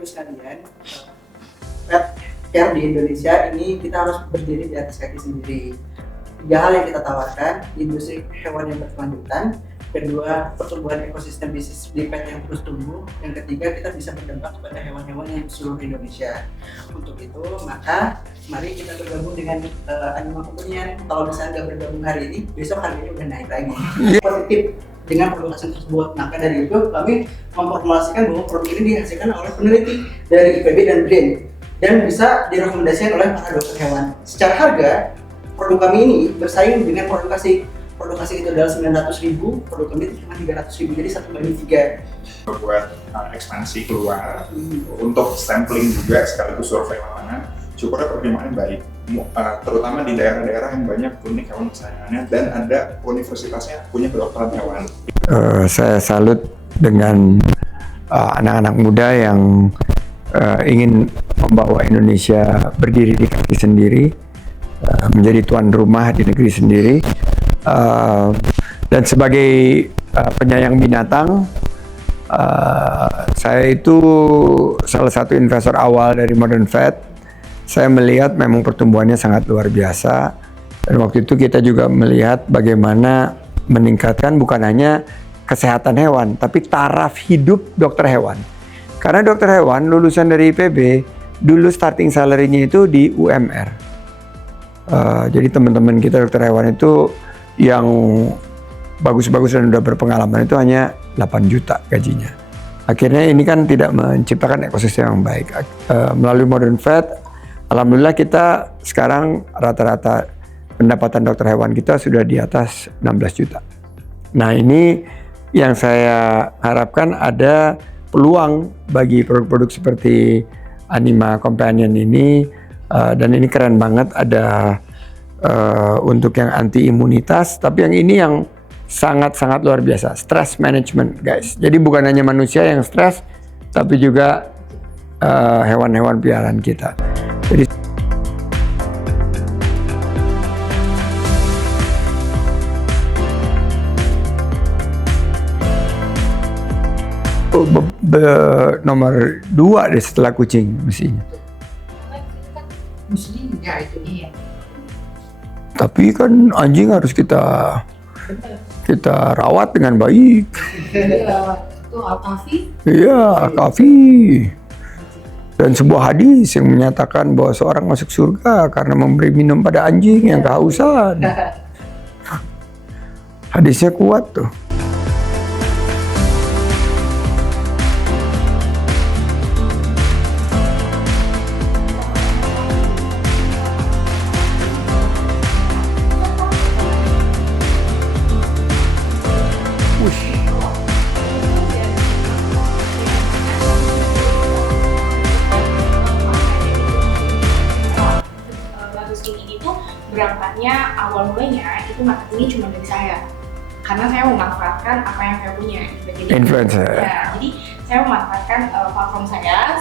Ibu sekalian, pet care di Indonesia ini kita harus berdiri di atas kaki sendiri. 3 hal yang kita tawarkan: industri hewan yang berkelanjutan, kedua pertumbuhan ekosistem bisnis di pet yang terus tumbuh, yang ketiga kita bisa berdampak kepada hewan-hewan yang di seluruh Indonesia. Untuk itu maka mari kita bergabung dengan Anima Companion. Kalau misalnya nggak bergabung hari ini, besok harganya udah naik lagi. Positif dengan produk asing tersebut. Maka dari itu kami memformulasikan bahwa produk ini dihasilkan oleh peneliti dari IPB dan BRIN dan bisa direkomendasikan oleh para dokter hewan. Secara harga, produk kami ini bersaing dengan produk asing itu adalah 900.000, produk kami itu cuma 300.000, jadi 1/3. Buat ekspansi keluar untuk sampling juga sekaligus survei lapangan, syukurnya perkembangannya baik, terutama di daerah-daerah yang banyak klinik hewan kesayangannya dan ada universitasnya punya kedokteran hewan. Saya salut dengan anak-anak muda yang ingin membawa Indonesia berdiri di kaki sendiri, menjadi tuan rumah di negeri sendiri. Dan sebagai penyayang binatang, saya itu salah satu investor awal dari Modern Vet. Saya melihat memang pertumbuhannya sangat luar biasa, dan waktu itu kita juga melihat bagaimana meningkatkan bukan hanya kesehatan hewan, tapi taraf hidup dokter hewan. Karena dokter hewan lulusan dari IPB, dulu starting salary-nya itu di UMR. Jadi teman-teman kita dokter hewan itu yang bagus-bagus dan udah berpengalaman itu hanya 8 juta gajinya. Akhirnya ini kan tidak menciptakan ekosistem yang baik. Melalui Modern Vet, alhamdulillah kita sekarang rata-rata pendapatan dokter hewan kita sudah di atas 16 juta. Nah, ini yang saya harapkan ada peluang bagi produk-produk seperti Anima Companion ini, dan ini keren banget, ada untuk yang anti imunitas, tapi yang ini yang sangat-sangat luar biasa, stress management guys. Jadi bukan hanya manusia yang stres, tapi juga hewan-hewan peliharaan kita. Jadi nomor 2 deh setelah kucing mestinya. Mestinya itu iya. Tapi kan anjing harus kita rawat dengan baik. Itu Al-Kafi. Iya, Al-Kafi. Dan sebuah hadis yang menyatakan bahwa seorang masuk surga karena memberi minum pada anjing yang kehausan. Hadisnya kuat tuh. Berangkatnya awal mulanya itu marketingnya cuma dari saya, karena saya memanfaatkan apa yang saya punya. Jadi Influencer. Ya, jadi saya memanfaatkan platform saya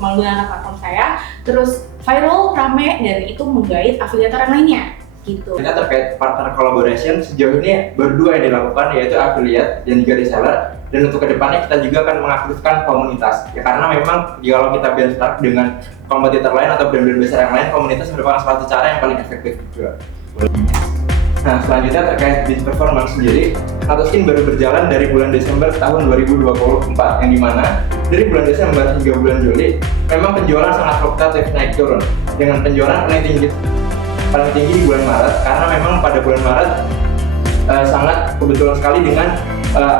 menggunakan platform saya, terus viral, rame, dan itu menggait afiliator yang lainnya. Gitu. Kita terkait partner collaboration sejauh ini berdua yang dilakukan, yaitu affiliate dan juga reseller, dan untuk kedepannya kita juga akan mengaktifkan komunitas ya, karena memang kalau kita benchmark dengan kompetitor lain atau brand-brand besar yang lain, komunitas merupakan salah satu cara yang paling efektif juga. Nah, selanjutnya terkait bisnis performance sendiri, Natoskin baru berjalan dari bulan Desember tahun 2024, yang dimana dari bulan Desember hingga bulan Juli memang penjualan sangat fluktuatif, naik turun, dengan penjualan paling tinggi di bulan Maret, karena memang pada bulan Maret sangat kebetulan sekali dengan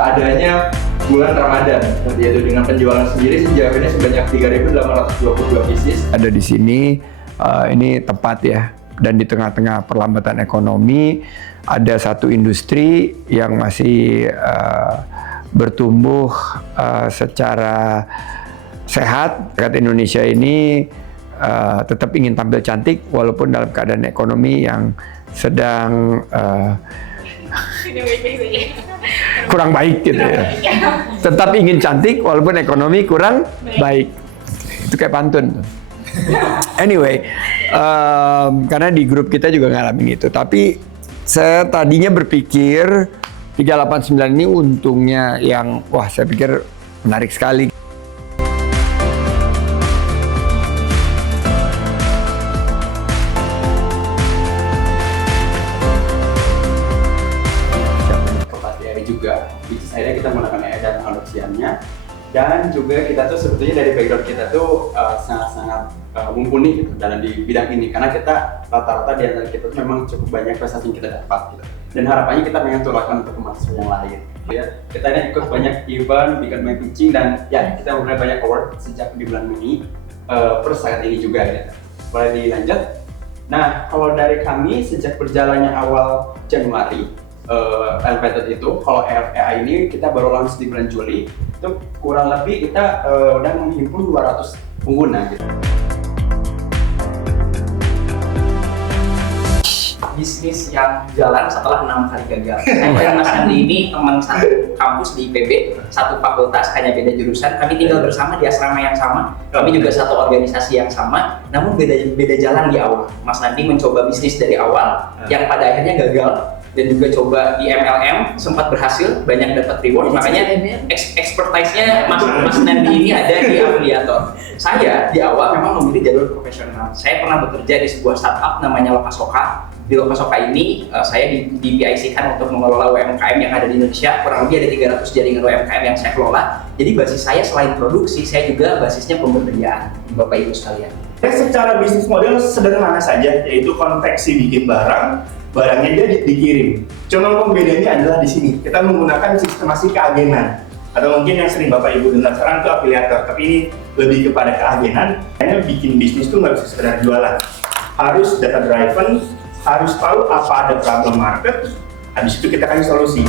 adanya bulan Ramadan, yaitu dengan penjualan sendiri sejauh ini sebanyak 3.822 pieces. Ada di sini, ini tepat ya, dan di tengah-tengah perlambatan ekonomi ada satu industri yang masih bertumbuh secara sehat. Rakyat Indonesia ini tetap ingin tampil cantik walaupun dalam keadaan ekonomi yang sedang kurang baik gitu ya. Tetap ingin cantik walaupun ekonomi kurang baik. Itu kayak pantun. Anyway, karena di grup kita juga ngalamin itu. Tapi saya tadinya berpikir 389 ini untungnya yang wah, saya pikir menarik sekali. Dan juga kita tuh sebetulnya dari background kita tuh sangat-sangat mumpuni gitu dalam di bidang ini, karena kita rata-rata di antara kita tuh memang cukup banyak prestasi yang kita dapat gitu. Dan harapannya kita pengen tularkan untuk mahasiswa yang lain. Ya, kita ini ikut banyak event, bikin main pitching, dan ya kita mulai banyak award sejak di bulan Mei per saat ini juga ya. Boleh dilanjut? Nah, kalau dari kami sejak berjalannya awal Januari, Elevated itu, kalau RFEA ini kita baru launch di bulan Juli, itu kurang lebih kita udah menghimpun 200 pengguna gitu. Bisnis yang jalan setelah 6 kali gagal. Saya dan Mas Andi ini teman satu kampus di IPB, satu fakultas, hanya beda jurusan. Kami tinggal bersama di asrama yang sama. Kami juga satu organisasi yang sama, namun beda jalan di awal. Mas Andi mencoba bisnis dari awal, yang pada akhirnya gagal, dan juga coba di MLM, sempat berhasil, banyak dapat reward. Makanya expertise-nya Mas Nandi ini ada di afiliator. Saya di awal memang memilih jalur profesional. Saya pernah bekerja di sebuah startup namanya Lokasoka. Di Lokasoka ini saya di PIC-kan untuk mengelola UMKM yang ada di Indonesia. Kurang lebih ada 300 jaringan UMKM yang saya kelola. Jadi basis saya selain produksi, saya juga basisnya pemberdayaan, Bapak Ibu sekalian. Secara bisnis model sederhana saja, yaitu konveksi bikin barangnya dia dikirim. Cuma pembedanya adalah di sini, kita menggunakan sistemasi keagenan. Atau mungkin yang sering Bapak Ibu dengar sekarang itu afiliator, tapi ini lebih kepada keagenan. Karena bikin bisnis itu nggak bisa sekedar jualan, harus data driven, harus tahu apa ada problem market, habis itu kita kasih solusi.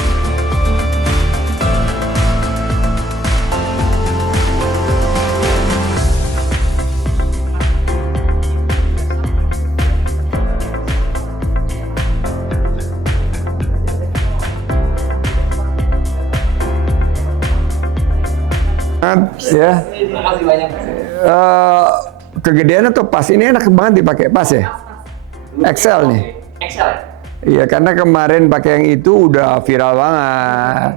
Ya, Terima kasih banyak. kegedean atau pas ini enak banget dipakai pas ya? Excel nih. Excel. Iya, karena kemarin pakai yang itu udah viral banget.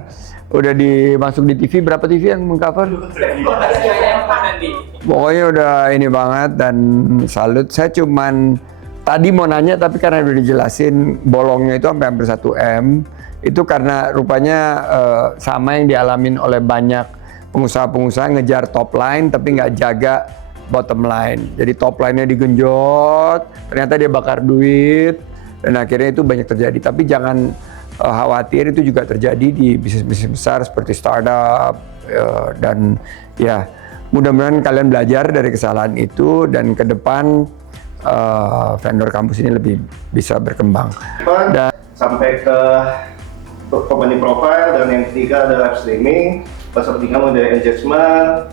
Udah dimasuk di TV, berapa TV yang mengcover? Pokoknya udah ini banget dan salut. Saya cuman tadi mau nanya tapi karena udah dijelasin bolongnya itu sampai hampir 1 M. Itu karena rupanya sama yang dialamin oleh banyak pengusaha-pengusaha ngejar top line tapi nggak jaga bottom line. Jadi top line-nya digenjot, ternyata dia bakar duit, dan akhirnya itu banyak terjadi. Tapi jangan khawatir, itu juga terjadi di bisnis-bisnis besar seperti startup, dan ya mudah-mudahan kalian belajar dari kesalahan itu dan ke depan vendor kampus ini lebih bisa berkembang. Dan sampai ke company profile, dan yang ketiga adalah live streaming, seperti kamu dari engagement,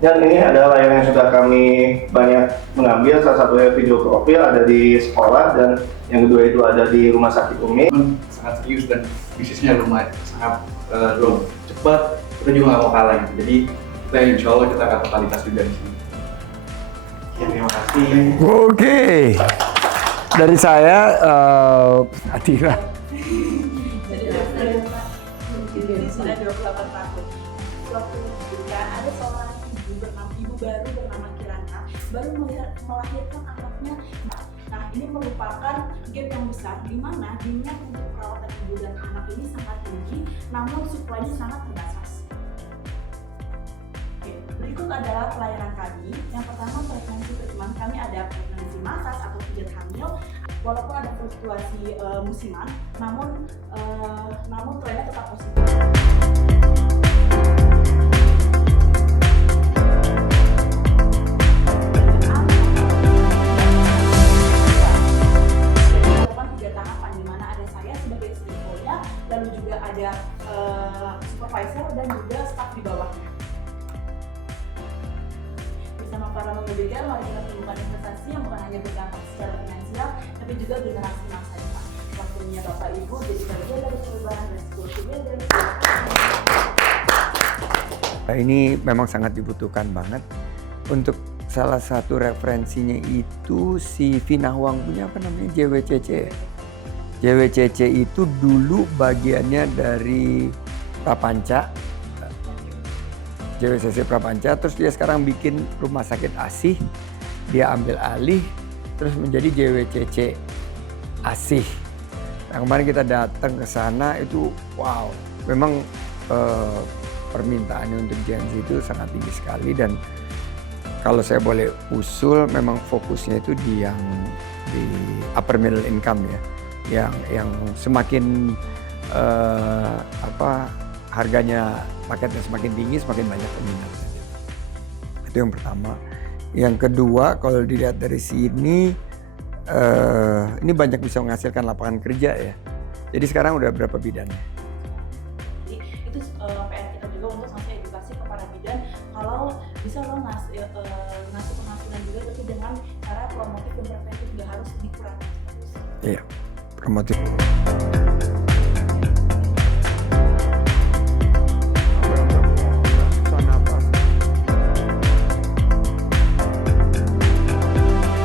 dan ini adalah yang sudah kami banyak mengambil. Salah satunya video profil ada di sekolah, dan yang kedua itu ada di rumah sakit Umi. Sangat serius dan bisnisnya lumayan sangat cepat, kita juga nggak mau kalah gitu. Jadi kita insya Allah kita akan totalitas juga di sini. Ya, terima kasih. Oke, dari saya Atira. Saya 28 tahun. Waktu itu kan ada seorang ibu baru bernama Kirana, baru melahirkan anaknya. Nah, ini merupakan gap yang besar di mana demand untuk perawatan ibu dan anak ini sangat tinggi, namun supply-nya sangat terbatas. Oke, berikut adalah pelayanan kami. Yang pertama, pregnancy treatment. Kami ada pregnancy massage atau pijat hamil. Walaupun ada fluktuasi musiman, namun trennya tetap positif. Lalu juga ada supervisor dan juga staff di bawahnya. Bersama para memberikan, mari kita temukan investasi yang bukan hanya berdampak secara finansial, tapi juga generasi masa depan. Waktunya Bapak Ibu jadi bagian dari perubahan resiko together. Ini memang sangat dibutuhkan banget. Untuk salah satu referensinya itu si Vina Huang punya apa namanya, JWCC. JWCC itu dulu bagiannya dari Prapanca, JWCC Prapanca, terus dia sekarang bikin rumah sakit ASih, dia ambil alih, terus menjadi JWCC ASih. Nah, kemarin kita datang ke sana itu, wow, memang permintaannya untuk Gen Z itu sangat tinggi sekali, dan kalau saya boleh usul memang fokusnya itu di yang di upper middle income ya, yang semakin harganya paketnya semakin tinggi semakin banyak peminatnya. Itu yang pertama. Yang kedua, kalau dilihat dari sini ini banyak bisa menghasilkan lapangan kerja ya. Jadi sekarang udah berapa bidannya? Jadi itu PR kita juga untuk ngasih edukasi kepada bidan kalau bisa lo ngasih penghasilan juga, tapi dengan cara promotif dan preventif juga harus dikurangi. Iya, promotif.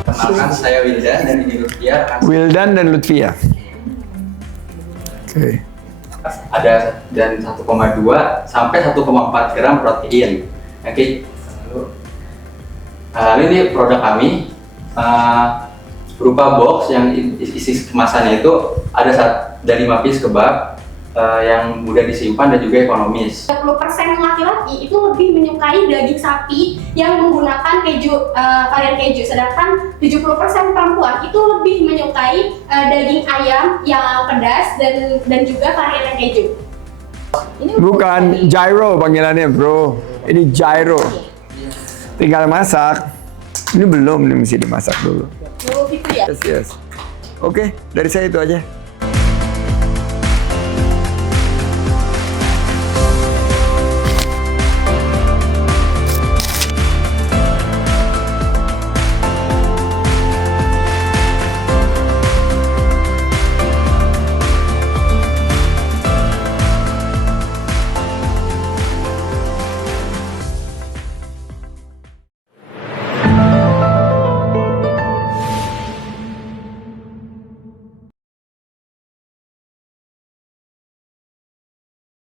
Perkenalkan, saya Wildan dan ini Lutfia. Wildan dan Lutfia. Oke. Ada dan 1,2 sampai 1,4 gram protein. Oke. Lalu ini produk kami berupa box yang isi kemasannya itu ada 5 piece kebab yang mudah disimpan dan juga ekonomis. 30% laki-laki itu lebih menyukai daging sapi yang menggunakan keju, varian keju, sedangkan 70% perempuan itu lebih menyukai daging ayam yang pedas dan juga varian keju. Bukan gyro panggilannya bro, ini gyro. Tinggal masak. Ini belum, ini mesti dimasak dulu. Gitu ya. Yes. Oke, dari saya itu aja.